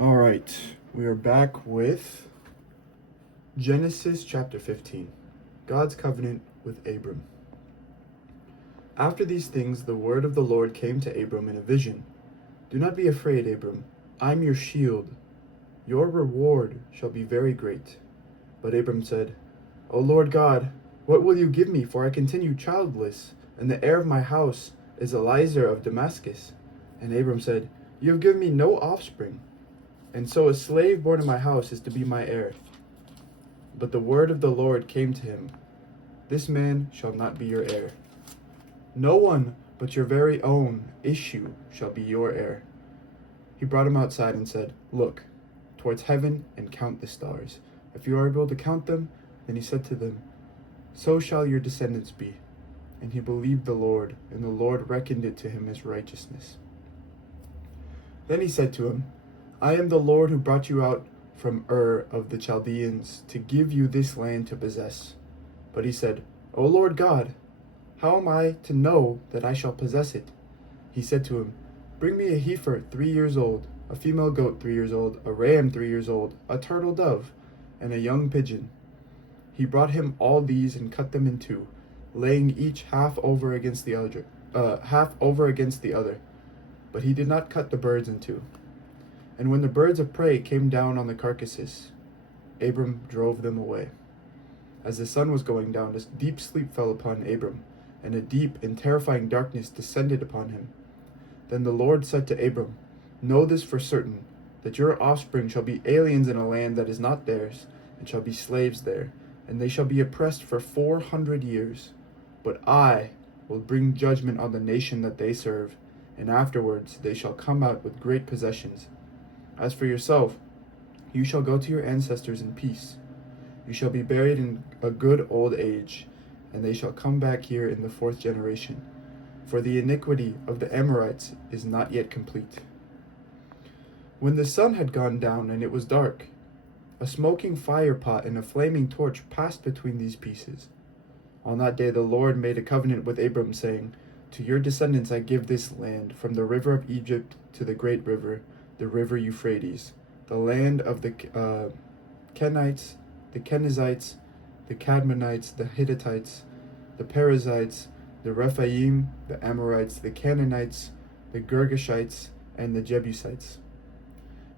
All right, we are back with Genesis chapter 15, God's covenant with Abram. After these things, the word of the Lord came to Abram in a vision. Do not be afraid, Abram. I'm your shield. Your reward shall be very great. But Abram said, O Lord God, what will you give me, for I continue childless, and the heir of my house is Eliezer of Damascus? And Abram said, You have given me no offspring, and so a slave born in my house is to be my heir. But the word of the Lord came to him, This man shall not be your heir. No one but your very own issue shall be your heir. He brought him outside and said, Look towards heaven and count the stars. If you are able to count them, then he said to them, So shall your descendants be. And he believed the Lord, and the Lord reckoned it to him as righteousness. Then he said to him, I am the Lord who brought you out from Ur of the Chaldeans to give you this land to possess. But he said, O Lord God, how am I to know that I shall possess it? He said to him, Bring me a heifer 3 years old, a female goat 3 years old, a ram 3 years old, a turtle dove, and a young pigeon. He brought him all these and cut them in two, laying each half over against the other. But he did not cut the birds in two. And when the birds of prey came down on the carcasses, Abram drove them away. As the sun was going down, a deep sleep fell upon Abram, and a deep and terrifying darkness descended upon him. Then the Lord said to Abram, Know this for certain, that your offspring shall be aliens in a land that is not theirs, and shall be slaves there, and they shall be oppressed for 400 years. But I will bring judgment on the nation that they serve, and afterwards they shall come out with great possessions. As for yourself, you shall go to your ancestors in peace. You shall be buried in a good old age, and they shall come back here in the 4th generation. For the iniquity of the Amorites is not yet complete. When the sun had gone down and it was dark, a smoking fire pot and a flaming torch passed between these pieces. On that day the Lord made a covenant with Abram, saying, To your descendants I give this land, from the river of Egypt to the great river, the river Euphrates, the land of the Kenites, the Kenizzites, the Cadmonites, the Hittites, the Perizzites, the Rephaim, the Amorites, the Canaanites, the Girgashites, and the Jebusites.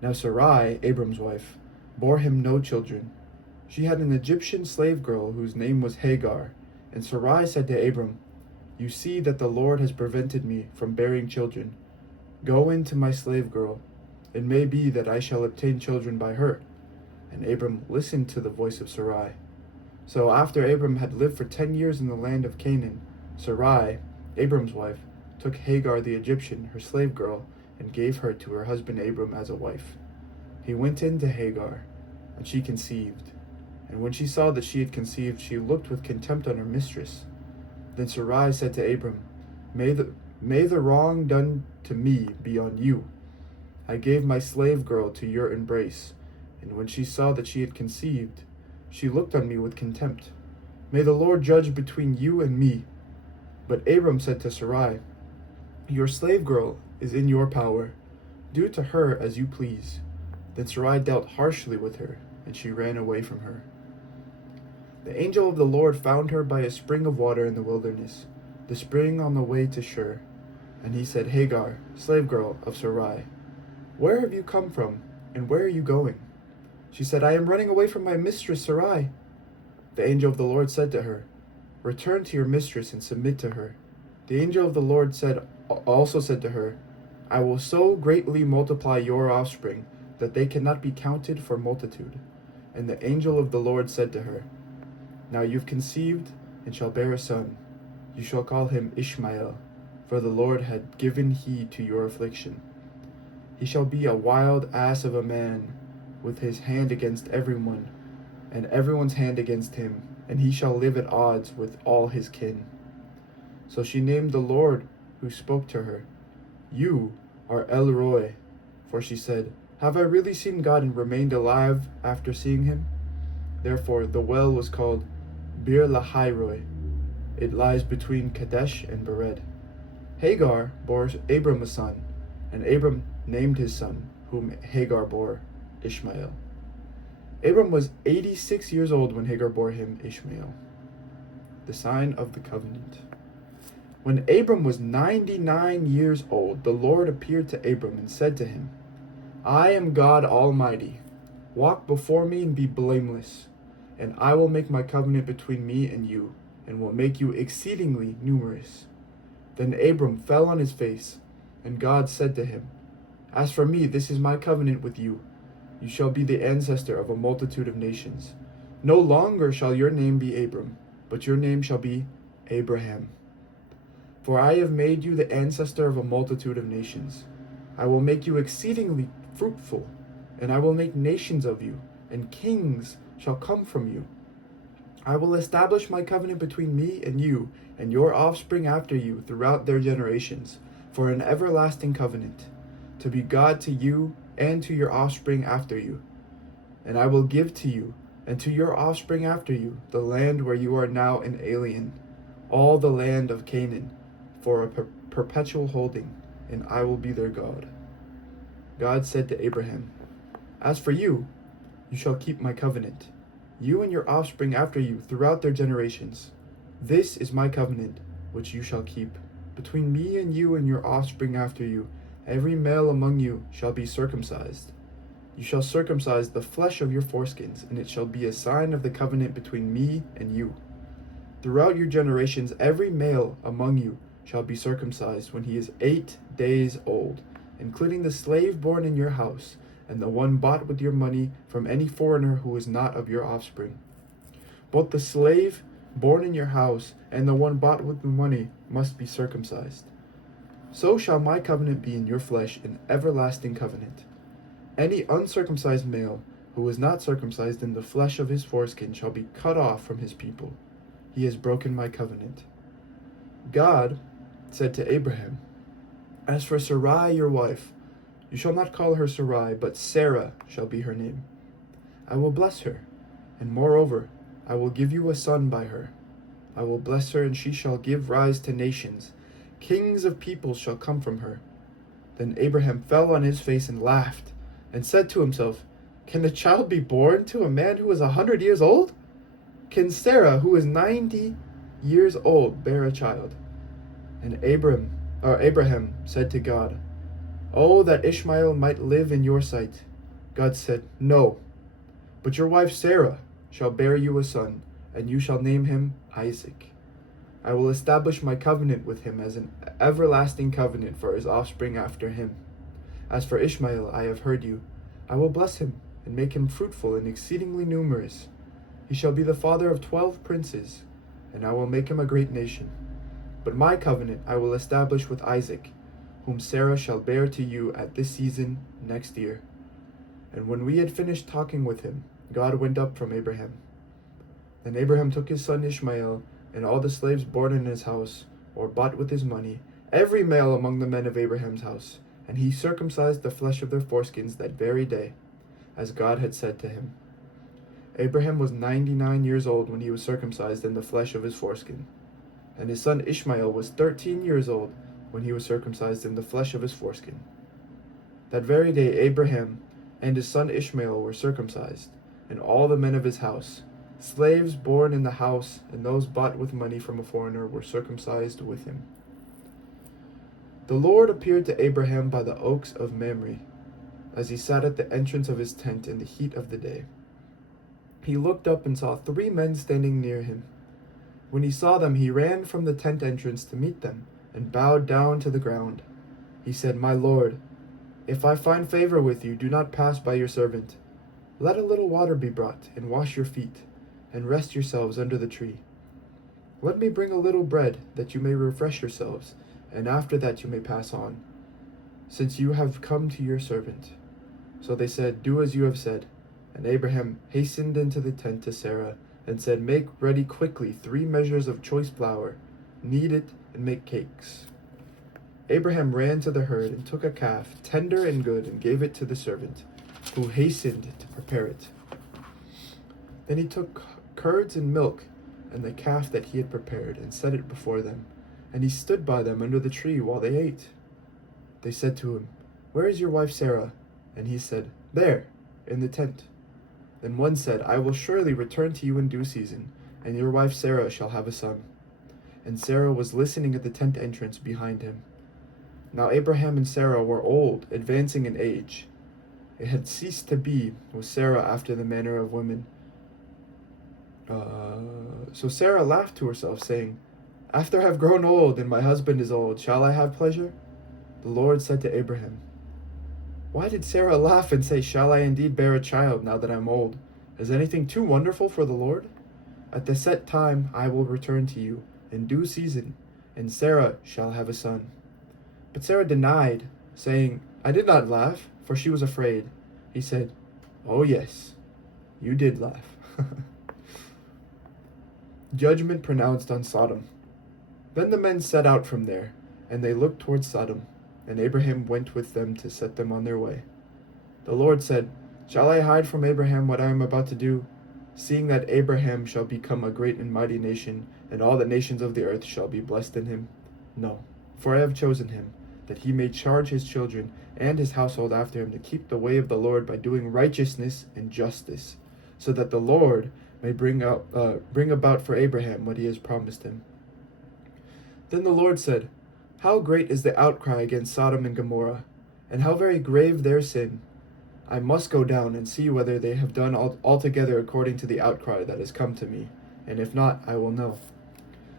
Now Sarai, Abram's wife, bore him no children. She had an Egyptian slave girl whose name was Hagar. And Sarai said to Abram, You see that the Lord has prevented me from bearing children. Go in to my slave girl. It may be that I shall obtain children by her. And Abram listened to the voice of Sarai. So after Abram had lived for 10 years in the land of Canaan, Sarai, Abram's wife, took Hagar the Egyptian, her slave girl, and gave her to her husband Abram as a wife. He went in to Hagar, and she conceived. And when she saw that she had conceived, she looked with contempt on her mistress. Then Sarai said to Abram, May the wrong done to me be on you. I gave my slave girl to your embrace, and when she saw that she had conceived, she looked on me with contempt. May the Lord judge between you and me. But Abram said to Sarai, Your slave girl is in your power. Do to her as you please. Then Sarai dealt harshly with her, and she ran away from her. The angel of the Lord found her by a spring of water in the wilderness, the spring on the way to Shur. And he said, Hagar, slave girl of Sarai, where have you come from, and where are you going? She said, I am running away from my mistress Sarai. The angel of the Lord said to her, Return to your mistress and submit to her. The angel of the Lord also said to her, I will so greatly multiply your offspring that they cannot be counted for multitude. And the angel of the Lord said to her, Now you've conceived and shall bear a son. You shall call him Ishmael, for the Lord had given heed to your affliction. He shall be a wild ass of a man, with his hand against everyone, and everyone's hand against him, and he shall live at odds with all his kin. So she named the Lord who spoke to her, You are El Roi, for she said, Have I really seen God and remained alive after seeing him? Therefore the well was called Bir Lahairoi. It lies between Kadesh and Bered. Hagar bore Abram a son, and Abram named his son, whom Hagar bore, Ishmael. Abram was 86 years old when Hagar bore him Ishmael. The sign of the covenant. When Abram was 99 years old, the Lord appeared to Abram and said to him, I am God Almighty. Walk before me and be blameless, and I will make my covenant between me and you, and will make you exceedingly numerous. Then Abram fell on his face, and God said to him, As for me, this is my covenant with you. You shall be the ancestor of a multitude of nations. No longer shall your name be Abram, but your name shall be Abraham. For I have made you the ancestor of a multitude of nations. I will make you exceedingly fruitful, and I will make nations of you, and kings shall come from you. I will establish my covenant between me and you, and your offspring after you throughout their generations, for an everlasting covenant, to be God to you and to your offspring after you. And I will give to you, and to your offspring after you, the land where you are now an alien, all the land of Canaan, for a perpetual holding, and I will be their God. God said to Abraham, As for you, you shall keep my covenant, you and your offspring after you throughout their generations. This is my covenant, which you shall keep. Between me and you and your offspring after you, every male among you shall be circumcised. You shall circumcise the flesh of your foreskins, and it shall be a sign of the covenant between me and you. Throughout your generations, every male among you shall be circumcised when he is 8 days old, including the slave born in your house, and the one bought with your money from any foreigner who is not of your offspring. Both the slave born in your house and the one bought with the money must be circumcised. So shall my covenant be in your flesh, an everlasting covenant. Any uncircumcised male who is not circumcised in the flesh of his foreskin shall be cut off from his people. He has broken my covenant. God said to Abraham, As for Sarai your wife, you shall not call her Sarai, but Sarah shall be her name. I will bless her, and moreover, I will give you a son by her. I will bless her, and she shall give rise to nations. Kings of peoples shall come from her. Then Abraham fell on his face and laughed, and said to himself, Can a child be born to a man who is 100 years old? Can Sarah, who is 90 years old, bear a child? And Abraham said to God, Oh, that Ishmael might live in your sight. God said, No, but your wife Sarah shall bear you a son, and you shall name him Isaac. I will establish my covenant with him as an everlasting covenant for his offspring after him. As for Ishmael, I have heard you. I will bless him, and make him fruitful and exceedingly numerous. He shall be the father of 12 princes, and I will make him a great nation. But my covenant I will establish with Isaac, whom Sarah shall bear to you at this season next year. And when we had finished talking with him, God went up from Abraham. Then Abraham took his son Ishmael, and all the slaves born in his house, or bought with his money, every male among the men of Abraham's house, and he circumcised the flesh of their foreskins that very day, as God had said to him. Abraham was 99 years old when he was circumcised in the flesh of his foreskin, and his son Ishmael was 13 years old when he was circumcised in the flesh of his foreskin. That very day Abraham and his son Ishmael were circumcised, and all the men of his house, slaves born in the house and those bought with money from a foreigner, were circumcised with him. The Lord appeared to Abraham by the oaks of Mamre, as he sat at the entrance of his tent in the heat of the day. He looked up and saw 3 men standing near him. When he saw them, he ran from the tent entrance to meet them, and bowed down to the ground. He said, My Lord, if I find favor with you, do not pass by your servant. Let a little water be brought, and wash your feet, and rest yourselves under the tree. Let me bring a little bread, that you may refresh yourselves, and after that you may pass on, since you have come to your servant. So they said, Do as you have said. And Abraham hastened into the tent to Sarah, and said, Make ready quickly 3 measures of choice flour, knead it, and make cakes. Abraham ran to the herd, and took a calf, tender and good, and gave it to the servant, who hastened to prepare it. Then he took curds and milk, and the calf that he had prepared, and set it before them, and he stood by them under the tree while they ate. They said to him, "Where is your wife Sarah?" And he said, "There, in the tent." Then one said, "I will surely return to you in due season, and your wife Sarah shall have a son." And Sarah was listening at the tent entrance behind him. Now Abraham and Sarah were old, advancing in age. It had ceased to be with Sarah after the manner of women. So Sarah laughed to herself, saying, "After I have grown old, and my husband is old, shall I have pleasure?" The Lord said to Abraham, "Why did Sarah laugh and say, 'Shall I indeed bear a child now that I am old?' Is anything too wonderful for the Lord? At the set time I will return to you, in due season, and Sarah shall have a son." But Sarah denied, saying, "I did not laugh," for she was afraid. He said, "Oh yes, you did laugh." Judgment pronounced on Sodom. Then the men set out from there, and they looked towards Sodom, and Abraham went with them to set them on their way. The Lord said, "Shall I hide from Abraham what I am about to do? Seeing that Abraham shall become a great and mighty nation, and all the nations of the earth shall be blessed in him? No, for I have chosen him, that he may charge his children and his household after him to keep the way of the Lord by doing righteousness and justice, so that the Lord may bring about for Abraham what he has promised him." Then the Lord said, "How great is the outcry against Sodom and Gomorrah, and how very grave their sin! I must go down and see whether they have done altogether according to the outcry that has come to me, and if not, I will know."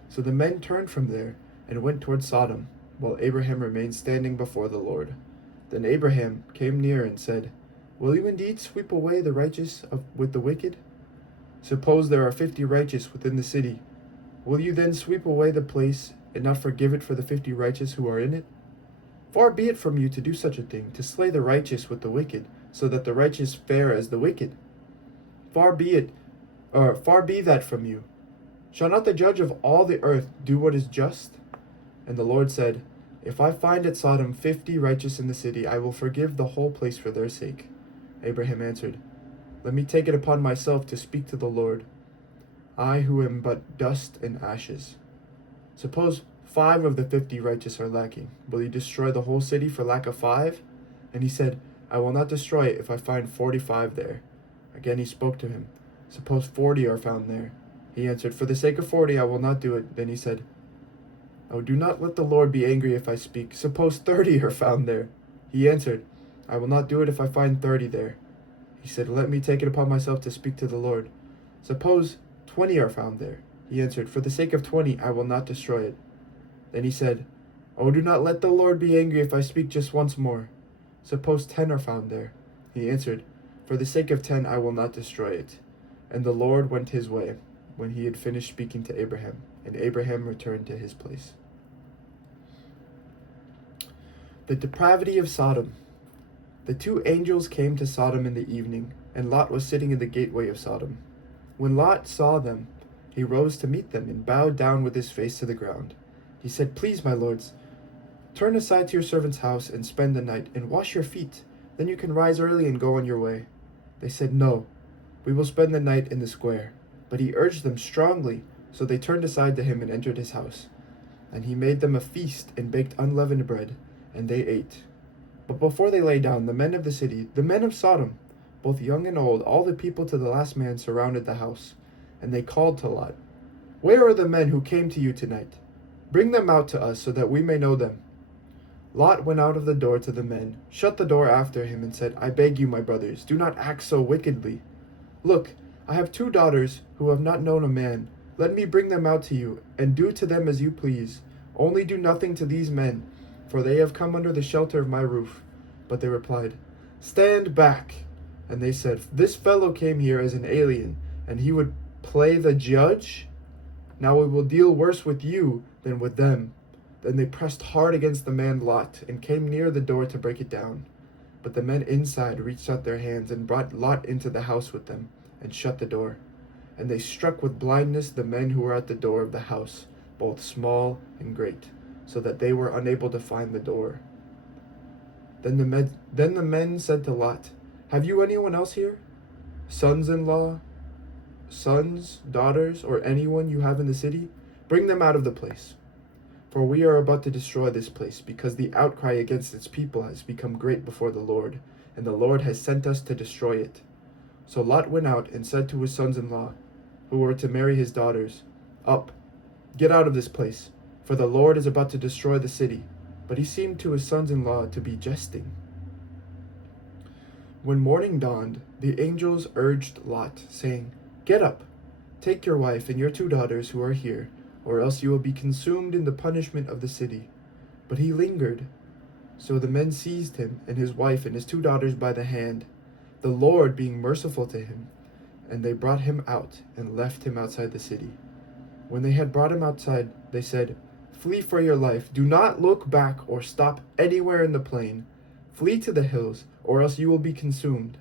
So the men turned from there and went toward Sodom, while Abraham remained standing before the Lord. Then Abraham came near and said, "Will you indeed sweep away the righteous with the wicked? Suppose there are 50 righteous within the city. Will you then sweep away the place and not forgive it for the 50 righteous who are in it? Far be it from you to do such a thing, to slay the righteous with the wicked, so that the righteous fare as the wicked. Far be that from you. Shall not the judge of all the earth do what is just?" And the Lord said, "If I find at Sodom 50 righteous in the city, I will forgive the whole place for their sake." Abraham answered, "Let me take it upon myself to speak to the Lord, I who am but dust and ashes. Suppose 5 of the 50 righteous are lacking. Will you destroy the whole city for lack of 5? And he said, "I will not destroy it if I find 45 there." Again he spoke to him, "Suppose 40 are found there." He answered, "For the sake of 40 I will not do it." Then he said, "Oh, do not let the Lord be angry if I speak. Suppose 30 are found there." He answered, "I will not do it if I find 30 there." He said, "Let me take it upon myself to speak to the Lord. Suppose 20 are found there." He answered, "For the sake of 20 I will not destroy it." Then he said, "Oh, do not let the Lord be angry if I speak just once more. Suppose 10 are found there." He answered, "For the sake of 10 I will not destroy it." And the Lord went his way when he had finished speaking to Abraham, and Abraham returned to his place. The depravity of Sodom. The 2 angels came to Sodom in the evening, and Lot was sitting in the gateway of Sodom. When Lot saw them, he rose to meet them and bowed down with his face to the ground. He said, "Please, my lords, turn aside to your servant's house and spend the night, and wash your feet. Then you can rise early and go on your way." They said, "No, we will spend the night in the square." But he urged them strongly, so they turned aside to him and entered his house. And he made them a feast and baked unleavened bread, and they ate. But before they lay down, the men of the city, the men of Sodom, both young and old, all the people to the last man, surrounded the house. And they called to Lot, "Where are the men who came to you tonight? Bring them out to us so that we may know them." Lot went out of the door to the men, shut the door after him, and said, "I beg you, my brothers, do not act so wickedly. Look, I have 2 daughters who have not known a man. Let me bring them out to you, and do to them as you please. Only do nothing to these men, for they have come under the shelter of my roof." But they replied, "Stand back." And they said, "This fellow came here as an alien, and he would play the judge? Now we will deal worse with you than with them." Then they pressed hard against the man Lot, and came near the door to break it down. But the men inside reached out their hands and brought Lot into the house with them, and shut the door. And they struck with blindness the men who were at the door of the house, both small and great, so that they were unable to find the door. Then the men said to Lot, "Have you anyone else here? Sons-in-law, sons, daughters, or anyone you have in the city? Bring them out of the place." For we are about to destroy this place, because the outcry against its people has become great before the Lord, and the Lord has sent us to destroy it. So Lot went out and said to his sons-in-law, who were to marry his daughters, Up, get out of this place, for the Lord is about to destroy the city. But he seemed to his sons-in-law to be jesting. When morning dawned, the angels urged Lot, saying, Get up, take your wife and your 2 daughters who are here, or else you will be consumed in the punishment of the city. But he lingered. So the men seized him and his wife and his 2 daughters by the hand, the Lord being merciful to him, and they brought him out and left him outside the city. When they had brought him outside, they said, Flee for your life. Do not look back or stop anywhere in the plain. Flee to the hills, or else you will be consumed.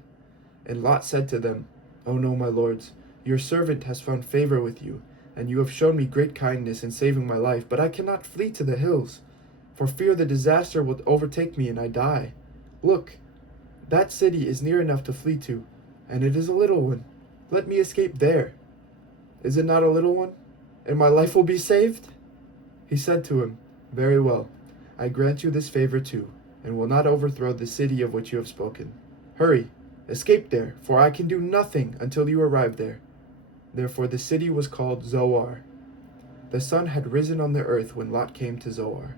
And Lot said to them, O no, my lords, your servant has found favor with you, and you have shown me great kindness in saving my life, but I cannot flee to the hills, for fear the disaster will overtake me and I die. Look, that city is near enough to flee to, and it is a little one. Let me escape there. Is it not a little one? And my life will be saved? He said to him, Very well, I grant you this favor too, and will not overthrow the city of which you have spoken. Hurry, escape there, for I can do nothing until you arrive there. Therefore the city was called Zoar. The sun had risen on the earth when Lot came to Zoar.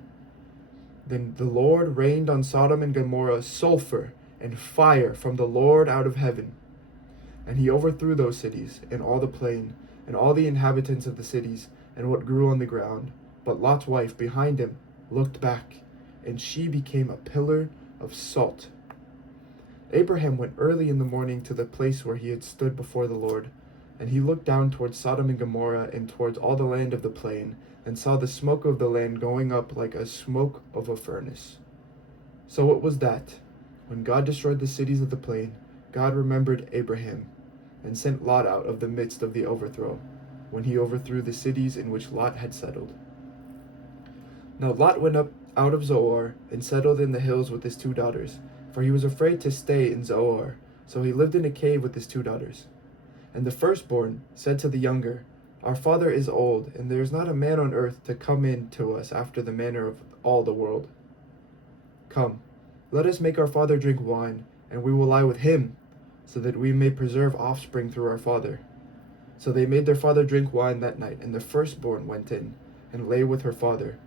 Then the Lord rained on Sodom and Gomorrah sulfur and fire from the Lord out of heaven. And he overthrew those cities, and all the plain, and all the inhabitants of the cities, and what grew on the ground. But Lot's wife behind him looked back, and she became a pillar of salt. Abraham went early in the morning to the place where he had stood before the Lord, and he looked down towards Sodom and Gomorrah and towards all the land of the plain, and saw the smoke of the land going up like a smoke of a furnace. So it was that, when God destroyed the cities of the plain, God remembered Abraham, and sent Lot out of the midst of the overthrow, when he overthrew the cities in which Lot had settled. Now Lot went up out of Zoar, and settled in the hills with his 2 daughters, for he was afraid to stay in Zoar, so he lived in a cave with his 2 daughters. And the firstborn said to the younger, Our father is old, and there is not a man on earth to come in to us after the manner of all the world. Come, let us make our father drink wine, and we will lie with him, so that we may preserve offspring through our father. So they made their father drink wine that night, and the firstborn went in, and lay with her father.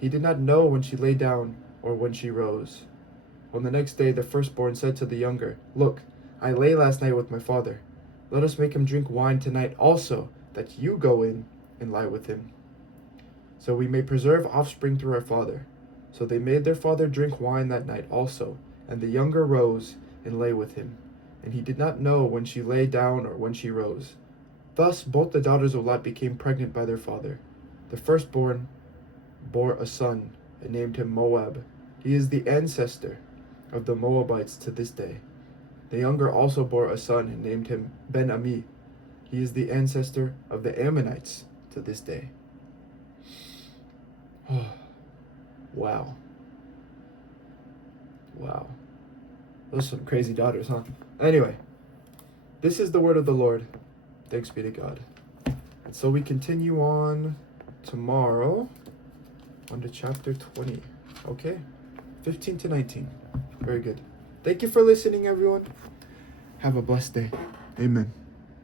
He did not know when she lay down, or when she rose. On the next day the firstborn said to the younger, Look, I lay last night with my father. Let us make him drink wine tonight also, that you go in and lie with him, so we may preserve offspring through our father. So they made their father drink wine that night also, and the younger rose and lay with him. And he did not know when she lay down or when she rose. Thus both the daughters of Lot became pregnant by their father. The firstborn bore a son, and named him Moab. He is the ancestor of the Moabites to this day. The younger also bore a son, and named him Ben-Ami. He is the ancestor of the Ammonites to this day. Oh, wow. Wow. Those are some crazy daughters, huh? Anyway, this is the word of the Lord. Thanks be to God. And so we continue on tomorrow on to chapter 20. Okay? 15 to 19. Very good. Thank you for listening, everyone. Have a blessed day. Amen.